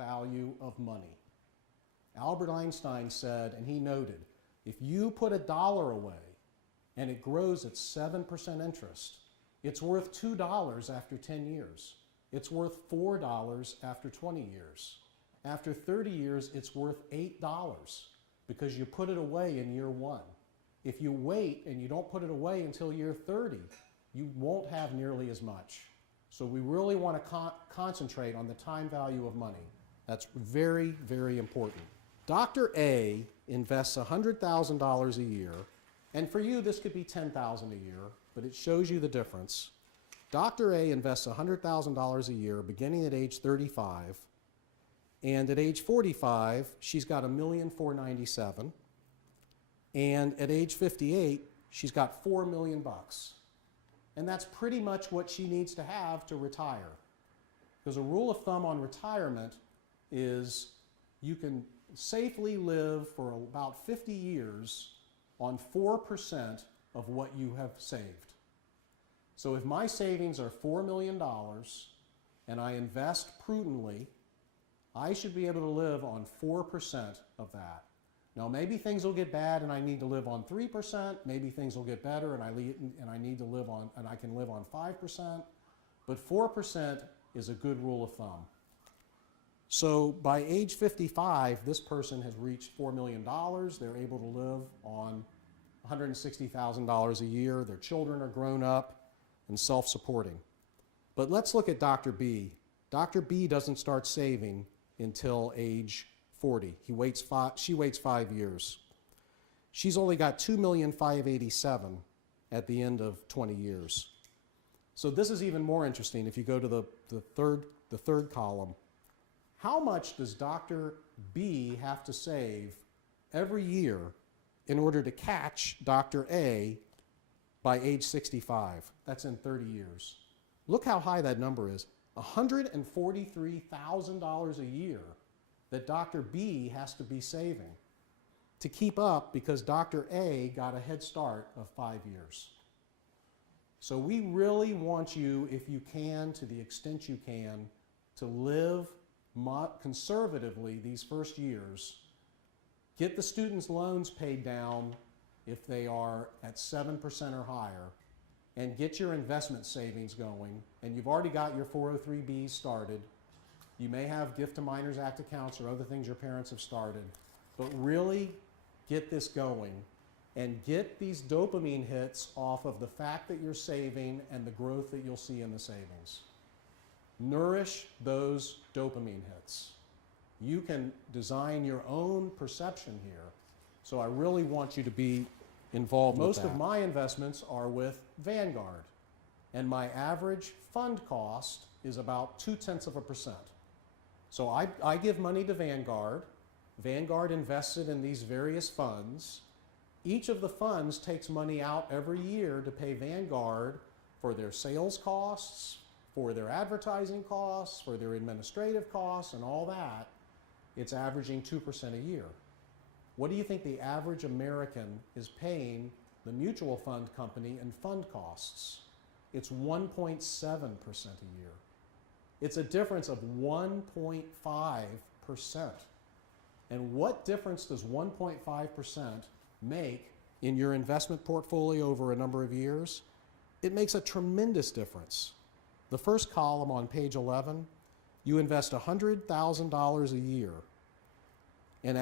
value of money. Albert Einstein said, and he noted, if you put $1 away and it grows at 7% interest, it's worth $2 after 10 years. It's worth $4 after 20 years. After 30 years, it's worth $8 because you put it away in year 1. If you wait and you don't put it away until year 30, you won't have nearly as much. So we really want to concentrate on the time value of money. That's very, very important. Dr. A invests $100,000 a year, and for you this could be $10,000 a year, but it shows you the difference. Dr. A invests $100,000 a year beginning at age 35, and at age 45 she's got $1,497,000, and at age 58 she's got $4 million. And that's pretty much what she needs to have to retire. Because a rule of thumb on retirement is you can safely live for about 50 years on 4% of what you have saved. So if my savings are $4 million and I invest prudently, I should be able to live on 4% of that. Now maybe things will get bad and I need to live on 3%, maybe things will get better and I need to live on, and I can live on 5%, but 4% is a good rule of thumb. So by age 55, this person has reached $4 million. They're able to live on $160,000 a year. Their children are grown up and self-supporting. But let's look at Dr. B. Dr. B doesn't start saving until age 40. She waits 5 years. She's only got $2,587,000 at the end of 20 years. So this is even more interesting if you go to the third column. How much does Dr. B have to save every year in order to catch Dr. A by age 65? That's in 30 years. Look how high that number is. $143,000 a year that Dr. B has to be saving to keep up because Dr. A got a head start of 5 years. So we really want you, if you can, to the extent you can, to live conservatively these first years. Get the students' loans paid down if they are at 7% or higher, and get your investment savings going. And you've already got your 403Bs started. You may have Gift to Minors Act accounts or other things your parents have started, but really get this going and get these dopamine hits off of the fact that you're saving and the growth that you'll see in the savings. Nourish those dopamine hits. You can design your own perception here, so I really want you to be involved with that. Most of my investments are with Vanguard, and my average fund cost is about 0.2%. So I give money to Vanguard. Vanguard invests it in these various funds. Each of the funds takes money out every year to pay Vanguard for their sales costs, for their advertising costs, for their administrative costs, and all that. It's averaging 2% a year. What do you think the average American is paying the mutual fund company in fund costs? It's 1.7% a year. It's a difference of 1.5%. And what difference does 1.5% make in your investment portfolio over a number of years? It makes a tremendous difference. The first column on page 11, you invest $100,000 a year. And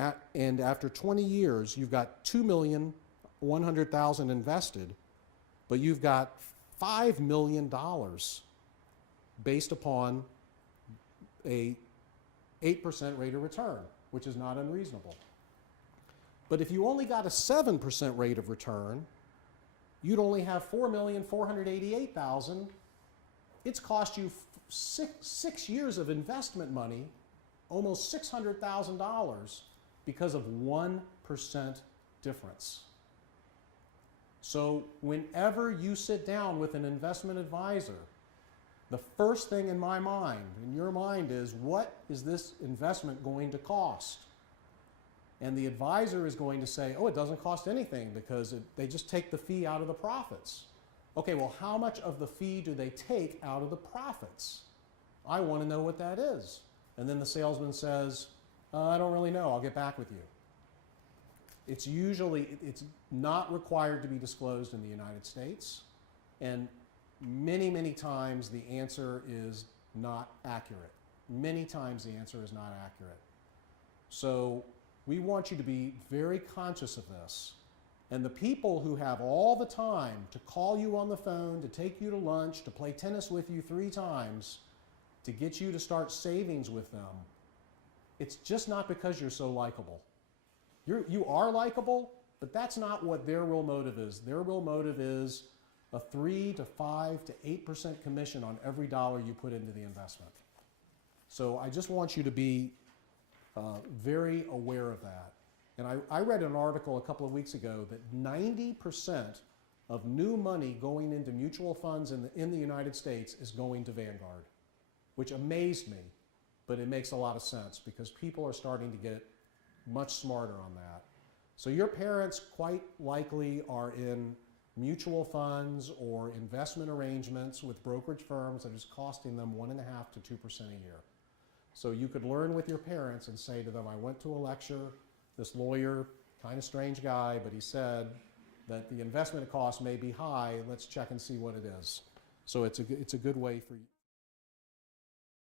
after 20 years, you've got $2,100,000 invested, but you've got $5 million based upon a 8% rate of return, which is not unreasonable. But if you only got a 7% rate of return, you'd only have $4,488,000. It's cost you six years of investment money, almost $600,000, because of 1% difference. So whenever you sit down with an investment advisor, the first thing in my mind, in your mind, is what is this investment going to cost? And the advisor is going to say, oh, it doesn't cost anything because they just take the fee out of the profits. Okay, well, how much of the fee do they take out of the profits? I want to know what that is. And then the salesman says, I don't really know, I'll get back with you. It's not required to be disclosed in the United States, and many, many times the answer is not accurate. Many times the answer is not accurate. So we want you to be very conscious of this. And the people who have all the time to call you on the phone, to take you to lunch, to play tennis with you 3 times, to get you to start savings with them, it's just not because you're so likable. You are likable, but that's not what their real motive is. Their real motive is a 3 to 5 to 8% commission on every dollar you put into the investment. So I just want you to be very aware of that. And I read an article a couple of weeks ago that 90% of new money going into mutual funds in the United States is going to Vanguard, which amazed me, but it makes a lot of sense because people are starting to get much smarter on that. So your parents quite likely are in mutual funds or investment arrangements with brokerage firms that is costing them 1.5% to 2% a year. So you could learn with your parents and say to them, I went to a lecture, this lawyer, kind of strange guy, but he said that the investment cost may be high, let's check and see what it is. So it's a good way for you.